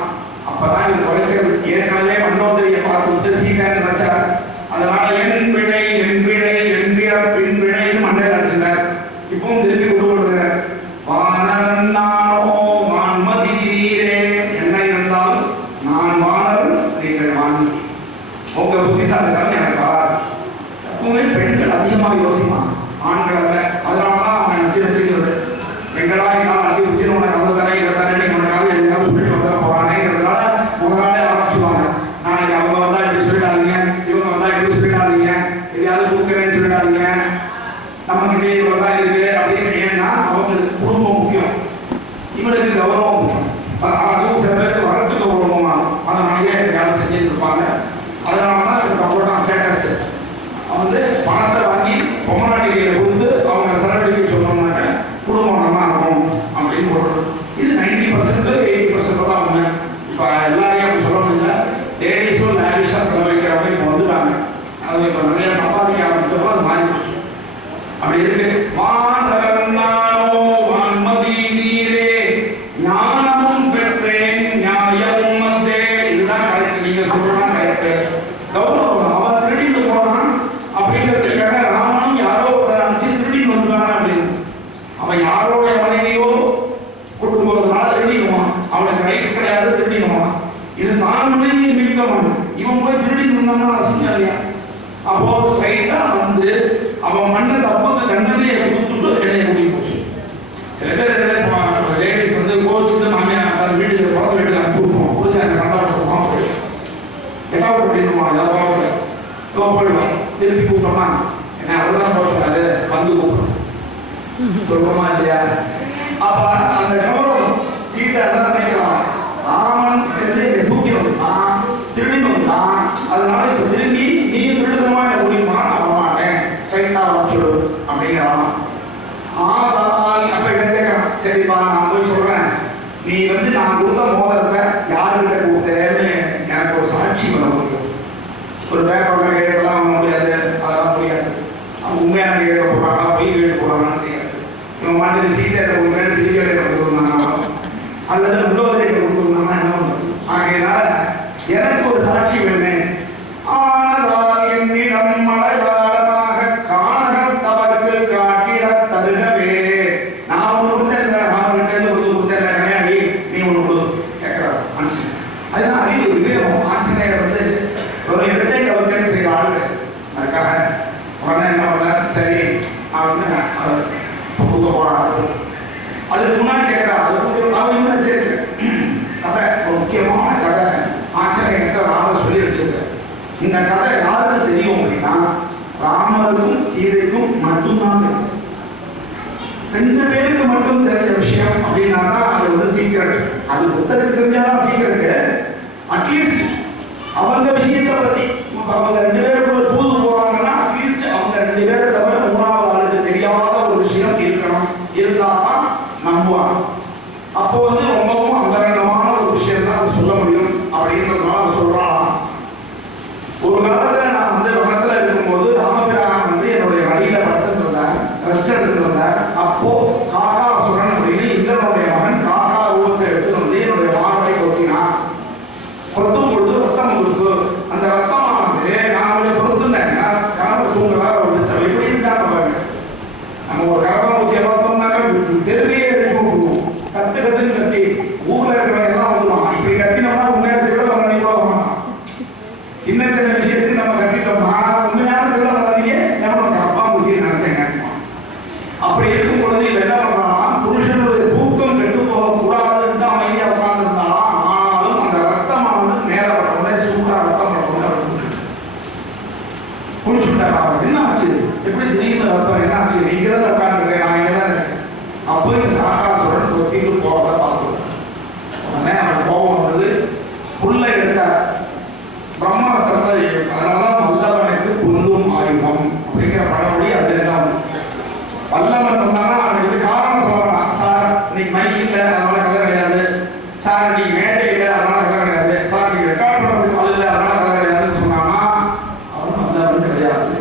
அப்பதான் இது குறைக்கிறது. ஏற்கனவே மண்டோதரியை பார்த்து சீதா நினைச்சார். அதனால என் பிழை என்கிற பின் பிழைன்னு மண்டையில் அடிச்சிட்டார். இப்பவும் திருப்பி விடுபடுகிறார். வானரன் நானோ வான்மதி நீரே, என்ன இருந்தாலும் நான் வானர், நீங்கள் வான்மதி. உங்க புத்திசாலித்தனம் எனக்கு வராது. எப்பவுமே பெண்கள் அதிகமாக யோசிப்பான், ஆண்கள் அல்ல. அதனாலதான் அவன் நச்சுக்கிறது. எங்களா எல்லாம் நச்சு வச்சு உனக்கு அந்த தர இதை தர நீ உனக்காக எதாவது சொல்லிட்டு வந்துட போறானேங்கிறதுனால முதலாளே ஆரம்பிச்சுவாங்க. நாளைக்கு அவங்க வந்தா இப்படி சொல்லிடாதீங்க, இவங்க வந்தா இப்படி சொல்லிடாதீங்க, எதையாவது கொடுக்குறேன்னு சொல்லிடாதீங்க, நம்ம கிட்டே இவ்வளவுதான் இருக்கு அப்படின்னு. ஏன்னா அவங்களுக்கு குடும்பம் முக்கியம், இவனுக்கு கௌரவம் முக்கியம். அதுவும் சில பேருக்கு வரத்துக்கு கௌரவமா அதனாலேயே யாரும் செஞ்சுட்டு இருப்பாங்க. அதனாலதான் போட்டான் ஸ்டேட்டஸ் வந்து பணத்தை வாங்கி பொம்மநாடிகளை கொடுத்து அவங்க செலவழிக்க சொன்னோம்னாக்க குடும்பம் நல்லா இருக்கும் அப்படின்னு போடுறது. இது 90% 80% தான் உண்மை. இப்போ எல்லாரையும் அப்படி சொல்ல முடியல. லேடிஸும் லேவிஷாக செலவழிக்கிறவங்க இப்போ வந்துட்டாங்க. அது இப்போ நிறைய சம்பாதிக்க ஆரம்பிச்சப்போ அது மாறி போச்சு. அப்படி இருக்கு. வானரன் நானோ வான்மதி நீரே, ஞானமும் பெற்றேன் நியாயமும் வந்தே. இதுதான் கரெக்ட். நீங்க சொல்றதான் கரெக்ட். கௌரவம் அவன் திருடிட்டு போனான் அப்படிங்கிறதுக்காக ராமனும் யாரோ ஒருத்தர் அனுப்பிச்சு திருடிட்டு வந்துட்டான் அப்படின்னு. அவன் யாரோட மனைவியோ கூட்டு போறதுனால திருடிக்குவான். அவனுக்கு ரைட்ஸ் கிடையாது, திருடிக்குவான். இது தான் மனைவியை மீட்க மாட்டான். இவன் போய் திருடிட்டு வந்தான்னா அசிங்கம் இல்லையா? அப்போ ரைட்டா வந்து அவன் பண்ண தப்புக்கு தண்டனையை கொடுத்துட்டு என்னைய கூட்டிட்டு போச்சு. சில பேர் லேடிஸ் வந்து கோச்சுட்டு மாமியார் வீட்டுக்கு பக்கத்து வீட்டுக்கு அனுப்பிச்சு விட்டுருவோம். பிடிச்சா சண்டை போட்டுருவோம். போய் எட்டாவது போட்டிருமா ஏதாவது இவன் போய் போகணுமா என்ன அவ்வளோதான் போகக்கூடாது வந்து கூப்பிடும் சொல்லுமா இல்லையா? அப்ப அந்த கௌரவம் சீதை தான் நினைக்கிறான் ராமன் வந்து என்னை தூக்கி வந்துட்டான் திருடி வந்துட்டான் அதனால இப்ப திரும்பி நீ திருடுதமா என்ன கூட்டிட்டு போனா நான் வர மாட்டேன் ஸ்ட்ரைட்டா வச்சு அப்படிங்கிறான். ஆதால் அப்ப இவன் கேட்கறான் சரிப்பா நான் போய் சொல்றேன் நீ வந்து நான் கொடுத்த மோதிரத்தை யாருக்கிட்ட கொடுத்தேன்னு எனக்கு ஒரு சாட்சி பண்ண முடியும். ஒரு பேப்பர்ல எழுதலாம் வாங்க முடியாது அதெல்லாம் முடியாது. அவங்க உண்மையான எழுத போறாங்க பொய் எழுத போறாங்கன்னு தெரியாது. இவன் மாட்டுக்கு சீதை கொடுக்குறேன் திருச்சி கொடுத்துருந்தாங்க அல்லது முண்டோதரை கொடுத்துருந்தாங்கன்னா என்ன பண்ணுறது? ஆகையினால எனக்கு ஒரு சாட்சி வேணும். ஆனால் என்னிடம் மலையாளமாக காணகத்தவருக்கு காட்டிட தருகவே நான் ஒன்று கொடுத்தேன் ராமகிட்ட கொடுத்தேன் கிடையாடி நீ ஒன்று கொடு கேட்கிறார் ஆஞ்சநேயர். அதுதான் அறிவு விவேகம். ஆஞ்சநேயர் வந்து ஒரு இடத்தை கவர்த்தேன் செய்கிற ஆள் அதுக்காக உடனே என்ன பண்ண சரி அப்படின்னு அவர் கொடுக்க போறாரு. அதுக்கு முன்னாடி கேட்கிறார் அதுக்கு ராமன் வச்சிருக்கு கதை ஒரு முக்கியமான கதை ஆச்சரியத்தை ராமர் சொல்லி வச்சிருக்க. இந்த கதை யாருக்கு தெரியும் அப்படின்னா ராமருக்கும் சீதைக்கும் மட்டும்தான் தெரியும். ரெண்டு பேருக்கு மட்டும் தெரிஞ்ச விஷயம் அப்படின்னா தான் அது வந்து சீக்கிரம். அது ஒருத்தருக்கு தெரிஞ்சாதான் சீக்கிரம். அட்லீஸ்ட் அவங்க விஷயத்தை பத்தி அவங்க ரெண்டு பேருக்கு தூது போறாங்கன்னா அட்லீஸ்ட் அவங்க ரெண்டு பேரை தவிர மூணாவது ஆளுக்கு தெரியாத ஒரு விஷயம் இருக்கணும். இருந்தாதான் நம்புவாங்க. அப்போ வந்து ரொம்பவும் அந்தரங்கமான ஒரு விஷயம் தான் அதை சொல்ல முடியும் அப்படின்றதுனால அதை சொல்றான். ஒரு காலத்துல நான் வந்து வனத்துல இருக்கும்போது ராமபிரான் வந்து என்னுடைய வழியில படுத்துட்டு இருந்தேன், ரெஸ்ட் எடுத்துட்டு இருந்தேன். அப்போ காகாசுரன் அப்படின்னு இந்திரனுடைய மகன் காக்கா ரூபத்தை எடுத்துட்டு வந்து என்னுடைய மார்பை கொத்தினான். கொத்தும் பொழுது ரத்தம் கொடுத்து அந்த ரத்தமானது நான் அவளை பொறுத்துட்டேன். கணவர் தூங்கல ஒரு டிஸ்டர்ப் எப்படி இருக்காங்க பாருங்க. நம்ம ஒரு கரப்பாம்பூச்சியை பார்த்தோம்னாக்க தெருவையே எழுப்பி விடுவோம். கத்து கத்துன்னு கத்தி ஊர்ல இருக்கிறவங்க எல்லாம் வந்துடுவான். இப்படி கத்தினோம்னா உண்மையான திருட வரணி கூட வரமாட்டான். சின்ன சின்ன விஷயத்துக்கு நம்ம கத்திட்டோம்னா உண்மையான திருட வரணியே எவ்வளோ கரப்பாம்பூச்சியை நினைச்சேன். அப்படி இருக்கும் பொழுது இவன் என்ன பண்றான், புருஷனுடைய தூக்கம் கெட்டு போக கூடாதுன்னு தான் அமைதியா உட்கார்ந்துருந்தாலும் ஆனாலும் அந்த ரத்தமானது மேல பட்டோட சூடா ரத்தம் பட்டோட அவர் குடிச்சுட்டாரா. என்ன ஆச்சு எப்படி திடீர்னு ரத்தம் என்ன ஆச்சு? நீங்க தான் உட்கார்ந்துருக்கேன் நான் இங்கே தான் இருக்கேன். அப்போ இந்த காக்காசுரன் கொத்திட்டு போறத பார்த்தோம். உடனே அவன் கோபம் வந்தது. புல்ல எடுத்தார் பிரம்மாஸ்திரத்தை. அதனாலதான் வல்லவனுக்கு புல்லும் ஆயுதம் அப்படிங்கிற பழமொழி அதுதான். வல்லவன் வந்தானா அவனுக்கு வந்து காரணம் சொல்லலாம். சார் இன்னைக்கு மைக் இல்லை அதனால கதை கிடையாது. சார் இன்னைக்கு மேஜை இல்லை அதனால கதை கிடையாது. சார் இன்னைக்கு ரெக்கார்ட் பண்றதுக்கு ஆள் இல்லை அதனால கதை கிடையாதுன்னு சொன்னானா அவன் வல்லவன் கிடையாது.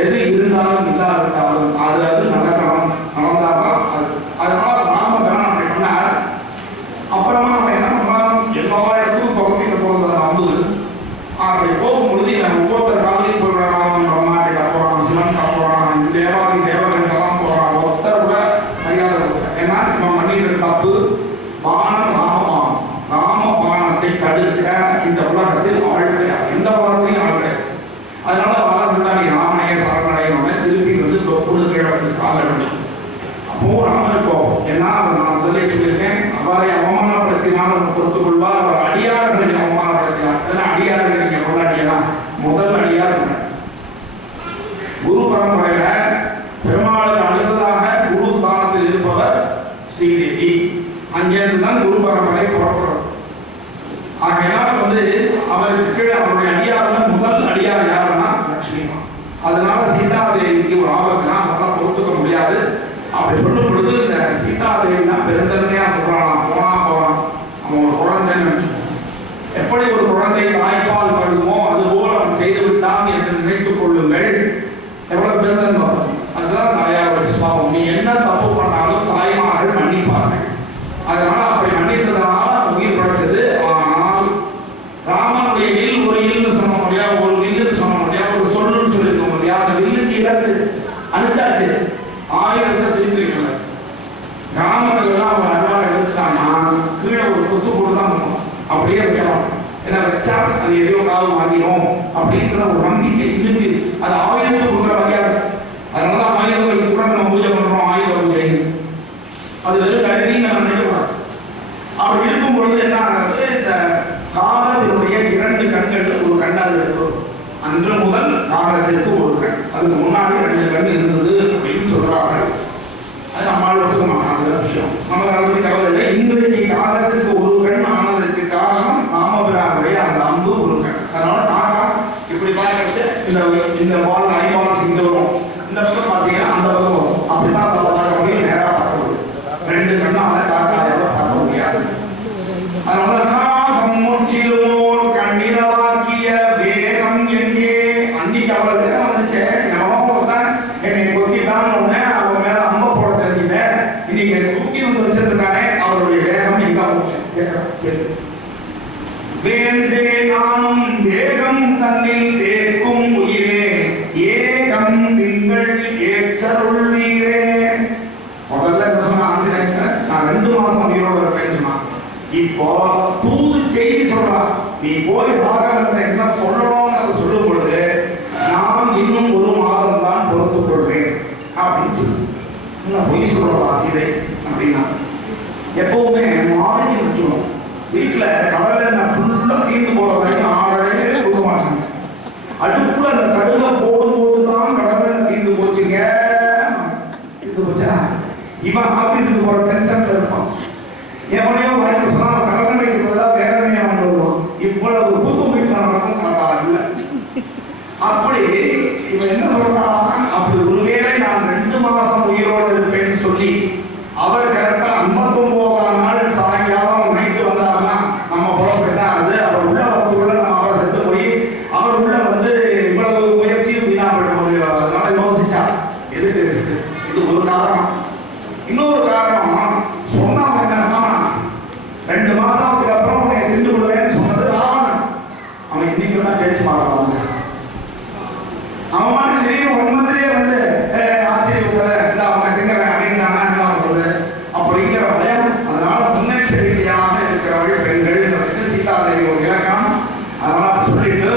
எது இருந்தாலும் இல்லாவிட்டாலும் அது அது நடக்கணும். நடந்தாதான் அது. அதனால ராமபிரான் அப்படி பண்ணார். அப்புறமா அவன் என்ன பண்றான், எல்லா இடத்துக்கும் துரத்திட்டு போறது அந்த அம்பு. அப்படி போகும்பொழுது இவன் ஒவ்வொருத்தர் காலையும் போய்விடறான். பிரம்மா கிட்ட போறான், சிவன் கிட்ட போறான், தேவாதி தேவகங்கெல்லாம் போறான். ஒருத்தர் கூட மரியாதை கொடுக்க. ஏன்னா இவன் பண்ணிக்கிற தப்பு பானம் ராமபானம். ராமபானத்தை தடுக்க இந்த உலகத்தில் ஆள் கிடையாது. எந்த உலகத்திலையும் ஆள் கிடையாது. அதனால வளர்ந்துட்டா நீ ராமனைய சரணடையணும்னு திருப்பி வந்து தொப்புடு கீழே வந்து கால வேண்டும். அப்போ ராமனுக்கு கோபம். ஏன்னா நான் முதலே சொல்லியிருக்கேன், அவரை அவமானப்படுத்தினாலும் பொறுத்துக் கொள்வார், அவர் அடியார்களை அவமானப்படுத்தினார். அதெல்லாம் அடியார்கள் நீங்க கொண்டாடியெல்லாம் முதல் அடியார் குரு பரம்பரையில பெருமாளுக்கு அடுத்ததாக குரு ஸ்தானத்தில் இருப்பவர் ஸ்ரீதேவி. அங்கேருந்து தான் குரு பரம்பரை புறப்படுறது. ஆகையினால் வந்து அவருக்கு கீழே அவருடைய அடியார் தான் முதல் அடியார் யாருன்னா லட்சுமி தான். அதனால சீதாதேவிக்கு ஒரு ஆபத்துனா அதெல்லாம் பொறுத்துக்க முடியாது. அப்படி சொல்லும் பொழுது இந்த சீதாதேவி தான் பெருந்தன்மையா சொல்றான், போனா போறான் அவன் ஒரு குழந்தைன்னு நினைச்சுக்கோம். எப்படி ஒரு குழந்தை தாய்ப்பால் பருகுமோ அதுபோல் அவன் செய்து விட்டான் என்று நினைத்துக் கொள்ளுங்கள். எவ்வளவு பெருந்தன்மை. அதுதான் தாயாருடைய சுபாவம். நீ என்ன தப்பு பண்ணாலும் தாய்மார்கள் மன்னிப்பார்கள். அதனால அப்படி மன்னித்ததுனால உயிர் படைச்சது. ஆனால் ராமனுடைய வில் ஒரு இல்னு சொல்ல முடியாது, ஒரு வில்லுன்னு சொல்ல முடியாது, ஒரு சொல்லுன்னு சொல்லிருக்க முடியாது. அந்த வில்லுக்கு இலக்கு அனுப்பிச்சாச்சு, ஆயுதத்தை திருப்பி வைக்கல. கிராமத்துலாம் அவன் அருவாளை எடுத்துட்டான்னா கீழே ஒரு கொத்து போட்டு தான் பண்ணுவோம், அப்படியே வைக்கலாம். ஏன்னா வச்சா அது எதையோ காவு வாங்கிடும் அப்படின்ற ஒரு நம்பிக்கை இன்னைக்கு அது ஆயுதத்துக்கு கொடுக்குற மரியாதை. அதனாலதான் ஆயுதங்களுக்கு கூட நம்ம பூஜை பண்றோம், ஆயுத பூஜை. அது வெறும் கருவின்னு நம்ம நினைக்கக்கூடாது. அப்படி இருக்கும் பொழுது என்ன ஆகிறது, இந்த காகத்தினுடைய இரண்டு கண்கள் ஒரு கண்ணாது இருக்கும். அன்று முதல் காகத்திற்கு ஒரு கண். அது முன்னாடி 2 கண் இருந்தது அப்படின்னு சொல்றாங்க. அது நம்மளால ஒத்துக்க மாட்டாங்க விஷயம். நமக்கு அதை பத்தி கவலை இல்லை. இன்றைக்கு காலத்துக்கு ஒரு கண் ஆனதற்கு காரணம் ராமபிரானுடைய அந்த அம்பு ஒரு கண். அதனால காக்கா இப்படி பார்க்கறது இந்த பால் ஐபால்ஸ் இங்க வரும், இந்த பக்கம் பார்த்தீங்கன்னா அந்த பக்கம் வரும். அப்படிதான் அதை பார்க்க முடியும், நேராக பார்க்க முடியும். 2 கண்ணால காக்காயால பார்க்க முடியாது. அதனால முற்றிலுமோர் கண்ணிலவாக்கிய வேகம் எங்கே. அன்னைக்கு அவள் வேகம் வந்துச்சு, எவனோ தான் என்னை கொத்திட்டான்னு உடனே அவன் மேல அம்ப போட தெரிஞ்சுத. இன்னைக்கு என்னை தூக்கி வந்து வச்சிருக்கானே, அவருடைய வேகம் எங்க போச்சு. வேந்தே நானும் தேகம் தன்னில் தேக்கும் உயிரே ஏகம் திங்கள் ஏற்றருள்வீரே. முதல்ல ஆஞ்சநேயர் நான் 2 மாசம் உயிரோட இருப்பேன்னு சொன்னான். இப்போ தூது செய்தி சொல்றான், நீ போய் ராகவன் என்ன சொல்லணும்னு சொல்லும் பொழுது நான் இன்னும் 1 மாதம் தான் பொறுத்துக் கொள்வேன் அப்படின்னு சொல்லி பொய் சொல்றா சீதை அப்படின்னா. எப்பவுமே மாறி வச்சுக்கணும். வீட்டில் கடல் எண்ணெய் ஃபுல்லாக தீர்ந்து போற வரைக்கும் ஆடவே கொடுக்க மாட்டாங்க. அடுப்புல அந்த கடுகை போடும்போது தான் கடல் எண்ணெய் தீர்ந்து போச்சுங்க. தீர்ந்து போச்சா, இவன் ஆபீஸுக்கு போற டென்ஷன்ல இருப்பான். எவனையோ வாங்கிட்டு சொன்னா கடல் எண்ணெய்க்கு பதிலாக வேற எண்ணெய் வாங்கிட்டு வருவான். இவ்வளவு புது வீட்டில் நடக்கும் காத்தால. அப்படி இவன் என்ன சொல்றான், அப்படி ஒருவேளை நான் 2 மாசம் உயிரோடு இருப்பேன்னு சொல்லி அவர் கரெக்டா 59ஆம் நாள் சாயங்காலம் நைட்டு வந்தாருன்னா நம்ம புறப்பட்டா அது அவர் உள்ள வரதுக்குள்ள நம்ம அவரை செத்து போய் அவர் உள்ள வந்து இவ்வளவு முயற்சியும் வீணா போயிட முடியும். அதனால யோசிச்சா எதுக்கு ரிஸ்க். இது ஒரு காரணம். இன்னொரு காரணம் சொன்னாங்க என்னன்னா, 2 மாசத்துக்கு அப்புறம் உன்னை திண்டு விடுவேன்னு சொன்னது ராவணன். அவன் இன்னைக்கு தான் பேச்சு மாறுவாங்க. அவன் திடீர்னு 1 மந்த்லயே வந்து ஆச்சரியப்பட்டத இந்த அவனை திங்கிறேன் அப்படின்னு என்ன பண்றது அப்படிங்கிற பயம். அதனால முன்னெச்சரிக்கையாக இருக்கிறவர்கள் பெண்கள் சீதாதேவி ஒரு இலக்கணம். அதனால சொல்லிட்டு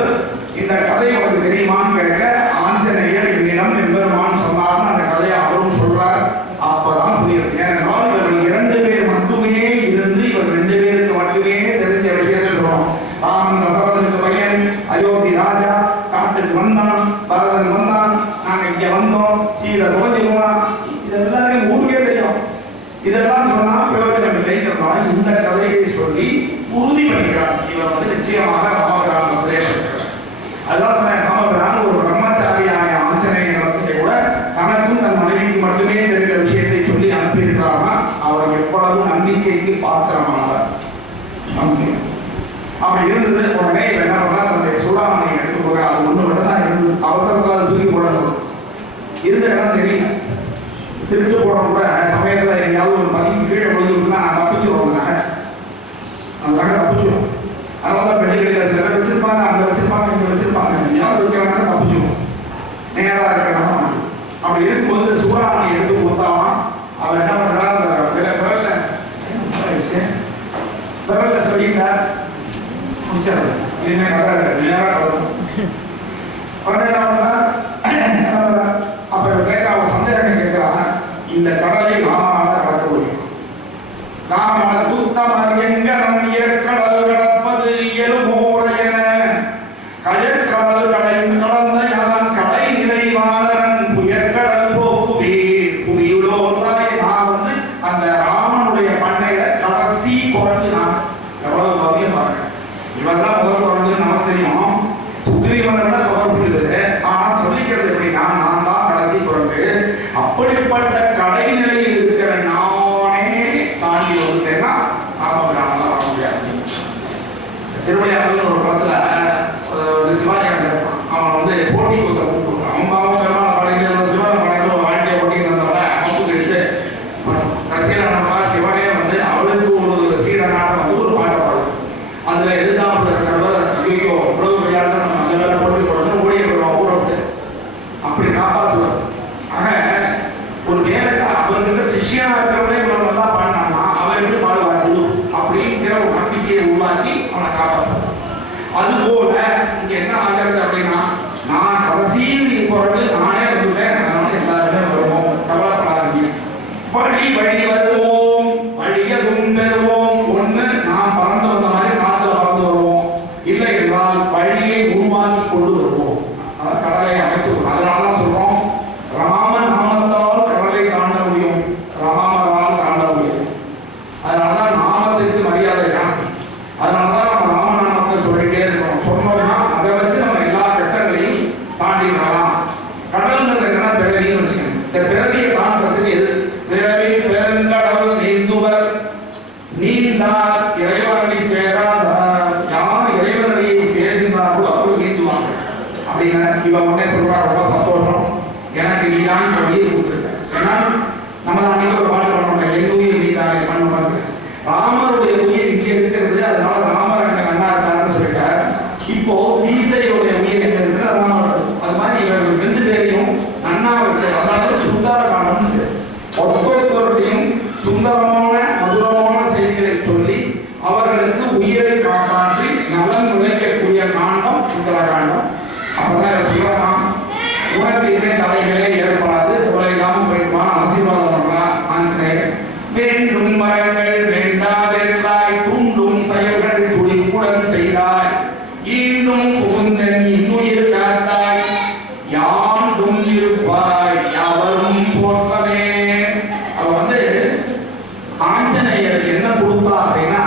இந்த கதை உனக்கு தெரியுமான்னு கேட்க ஆஞ்சநேயர் என்னிடம் எம்பெருமான் சொன்னார்னு அந்த கதையை அவரும் சொல்றார். அப்பதான் புரியுது. ஏனென்றால் இவர்கள் 2 பேர் மட்டுமே இருந்து இவர் 2 பேருக்கு மட்டுமே தெரிஞ்ச விஷயத்தை சொல்றோம். ராமன் தசரதனுக்கு பையன், அயோத்தி ராஜா, காட்டுக்கு வந்தான், பரதன் வந்தான், நாங்க இங்க வந்தோம், சீதை தொலைஞ்சிருவான், இதெல்லாம் ஊருக்கே தெரியும். இதெல்லாம் சொன்னா பிரயோஜனம் இல்லைங்கிறதுனால இந்த கதையை சொல்லி உறுதி பண்ணிக்கிறார். இவர் வந்து நிச்சயமாக ராமபிரான். அதாவது ராமபிரான் ஒரு பிரம்மச்சாரியான ஆஞ்சநேயர் நடத்திய கூட தனக்கும் தன் மனைவிக்கு மட்டுமே தெரிந்த விஷயத்தை சொல்லி அனுப்பியிருக்கிறார்னா அவர் எவ்வளவு நம்பிக்கைக்கு பாத்திரமானவர். அப்படி இருந்தது. உடனே என்ன பண்ணா தன்னுடைய சூடாமணியை எடுத்து போக, அது ஒண்ணு மட்டும் தான் இருந்தது. அவசரத்தில் அது தூக்கி போடணும். இருந்த இடம் தெரியல. திருட்டு போட கூட சமயத்தில் எங்கேயாவது ஒரு பதிக்கு கீழே விழுந்துருக்குன்னா தப்பிச்சுடுவாங்க. அந்த நகை தப்பிச்சிடும். அதனால தான் பெண்களில் சில பேர் வச்சிருப்பாங்க, அங்கே வச்சிருப்பாங்க, இங்கே வச்சிருப்பாங்க. எங்கேயாவது வைக்கிறாங்க தப்பிச்சிடும். நேராக இருக்கிறாங்க. அப்படி இருக்கும்போது சூடாமணி எடுத்து கொடுத்தாவான். அவன் என்ன பண்றா, அந்த விரல்ல சொல்லிட்டார். இனிமே கதை நேராக கதை. உடனே என்ன பண்ற, அப்ப கேட்க அவன் சந்தேகம் கேட்கிறான். இந்த கடலை ராமனால கடக்க முடியும். ராமன புத்தமர் எங்கனம் ஏற்கடல் கடப்பது இயலுமோரையன கயற்கடல் கடந்த யான் கடை நிறைவாளன் புயற்கடல் போக்குவீர் புவியுளோராய். நான் வந்து அந்த ராமனுடைய பண்ணையில கடைசி குறைஞ்சு நான் எவ்வளவு பவியம் பாருங்க. இவன் தான் முதல் குறைஞ்சு நமக்கு தெரியும். சுக்ரீவனோட குறைஞ்சிருது. ஆனா சொல்லிக்கிறது எப்படின்னா, நான் தான் கடைசி குறைஞ்சு. அப்படிப்பட்ட கடைநிலையில் இருக்கிற நானே தாண்டி வந்துட்டேன்னா ராமபிரானால வர முடியாது. திருவிளையாடல் ஒரு படத்துல சிவாஜி அவன் வந்து போட்டி கொடுத்த கூப்பிடுறான். அவன் பாவம் பெருமாள் பாடிட்டு சிவாஜி பாடிட்டு ஒரு வாழ்க்கையை ஓட்டிட்டு வந்தவரை அவனுக்கு எடுத்து கடைசியில் சிவனே வந்து அவளுக்கு ஒரு சீடனாக வந்து ஒரு பாட்டை பாடுது. அதுல எழுதாமல் இருக்கிறவர் ஐயோ இவ்வளவு விளையாட்டு நம்ம அந்த வேலை போட்டு போடணும் ஓடிய போடுவோம் ஊரை விட்டு அப்படி காப்பாற்றுவார். ஆக ஒரு வேலைக்கு அவர்கிட்ட சிஷியனா இருக்கிறவனே இவ்வளவு நல்லா பாடினான்னா அவன் எப்படி பாடுவார் அப்படிங்கிற ஒரு நம்பிக்கையை உருவாக்கி அவனை காப்பாற்றுவார். அதுபோல இங்க என்ன ஆகிறது அப்படின்னா, நான் கடைசி பிறகு நானே வந்துட்டேன். அதனால எல்லாருமே வருவோம், கவலைப்படாதீங்க. வழி வழி வருவோம், வழியதும் பெறுவோம். ஒண்ணு நான் பறந்து வந்த மாதிரி காத்துல பறந்து வருவோம், இல்லை என்றால் வழியை உருவாக்கி கொண்டு வருவோம். அதாவது கடலை அமைத்து. அதனாலதான் சொல்றோம் இந்த பிறவியை தாண்டறதுக்கு எது? பிறவி பெருங்கடல் நீந்துவர் நீந்தார் இறைவனை சேராதார். யார் இறைவனையை சேர்ந்தார்களோ அவர்கள் நீந்துவாங்க அப்படின்னு இவன் உடனே சொல்றா. ரொம்ப சந்தோஷம், எனக்கு நீதான் உயிர் கொடுத்துருக்க. ஏன்னா நம்ம அன்னைக்கு ஒரு பாட்டு பண்ணோம், என் உயிர் நீதானே பண்ணுவாங்க. ராமருடைய உயிர் இங்கே இருக்கிறது, அதனால ராமர் அங்க நல்லா இருக்காருன்னு சொல்லிட்டார். இப்போ சீதையுடைய உயிர் எங்க இருக்கு? ராமர். அது மாதிரி இவர்கள் 2 பேரையும் அண்ணா இருக்கு. அதனால சுந்தர காண்டம் ஒவ்வொருத்தருடையும் சுந்தரமான மதுரமான செய்திகளை சொல்லி அவர்களுக்கு உயிரை காப்பாற்றி நலன் விளைக்கக்கூடிய காண்டம் சுந்தர காண்டம். அப்பதான் சொல்லலாம், உனக்கு இதே தலைகளே ஏற்படாது, தொலை இல்லாமல் போயிடுவான், ஆசீர்வாதம் பண்ணலாம் ஆஞ்சநேயர். வேண்டும் மரங்கள் வேண்டாதென்றாய், தூண்டும் செயல்கள் துடிப்புடன் செய்தாய், ஈண்டும் புகுந்தன் இன்னுயிர் காத்தாய், யாண்டும் இருப்பாய் யாவரும் போற்றவே. அவ ஆஞ்சநேயருக்கு என்ன கொடுத்தா அப்படின்னா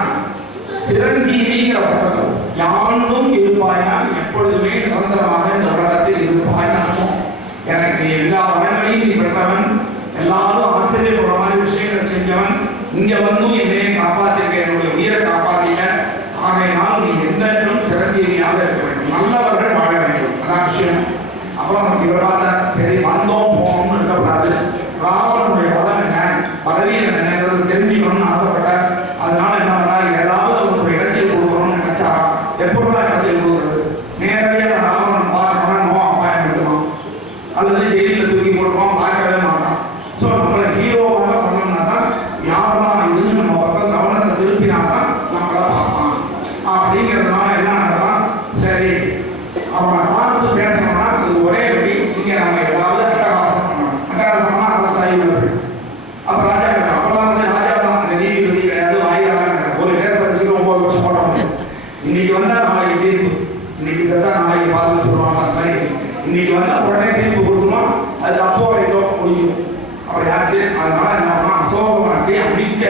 சிரஞ்சீவிங்கிற பட்டத்தை. யாண்டும் இருப்பாய்னா எப்பொழுதுமே நிரந்தரமாக இந்த உலகத்தில் இருப்பாய் அர்த்தம். எனக்கு எல்லா வரங்களையும் நீ பெற்றவன், எல்லாரும் ஆச்சரியப்படுற மாதிரி விஷயங்களை செஞ்சவன், இங்க வந்தும் என்னையை காப்பாத்திருக்க, என்னுடைய உயிரை காப்பாத்திக்க. ஆகையினால் நீ என்றென்றும் சிரஞ்சீவியாக இருக்க வேண்டும், நல்லவர்கள் வாழ வேண்டும், அதான் விஷயம். அப்புறம் நமக்கு இவர் பார்த்தா சரி வந்தோம் போகணும்னு இருக்கக்கூடாது. ராவணனுடைய பதம் என்ன, பதவியில் என்னங்கிறது தெரிஞ்சுக்கணும்னு ஆசைப்பட்டார். அதனால என்ன பண்ணார், ஏதாவது ஒரு இடத்தில் கொடுக்கணும்னு நினைச்சா எப்படிதான் இடத்தில் கொடுக்குறது? நேரடியாக ராவணன் பார்க்கணும்னா நோ அப்பாயம் விட்டுவான், அல்லது ஜெயிலில் தூக்கி போட்டுருவான், பார்க்கவே மாட்டான். ஸோ நம்மளை ஹீரோவாக பண்ணணும்னா தான் யாரெல்லாம் இதுன்னு நம்ம பக்கம் கவனத்தை திருப்பினா தான் நம்மளை பார்ப்பான். அப்படிங்கிறதுனால என்ன ஆகலாம், சரி அவனை பார்த்து பேசணும்னா அது ஒரே வழி, இங்கே நம்ம ஏதாவது அட்டகாசம் பண்ணணும். அட்டகாசம்னா அரசு ஆய்வுகள். அப்போ ராஜா அப்பெல்லாம் ராஜா தான் அந்த நீதிபதி கிடையாது, வாய்தாங்க. ஒரு கேஸை வச்சுட்டு 9 வருஷம் போட முடியும். இன்னைக்கு வந்தால் நாளைக்கு தீர்ப்பு, இன்னைக்கு செத்தா நாளைக்கு பாதுன்னு சொல்லுவாங்க. அந்த மாதிரி இன்னைக்கு வந்தால் உடனே தீர்ப்பு கொடுக்கணும், அது அப்போ வரைக்கும் முடியும். அப்படி ஆச்சு. அதனால என்ன பண்ணா, அசோக மரத்தை அடிக்க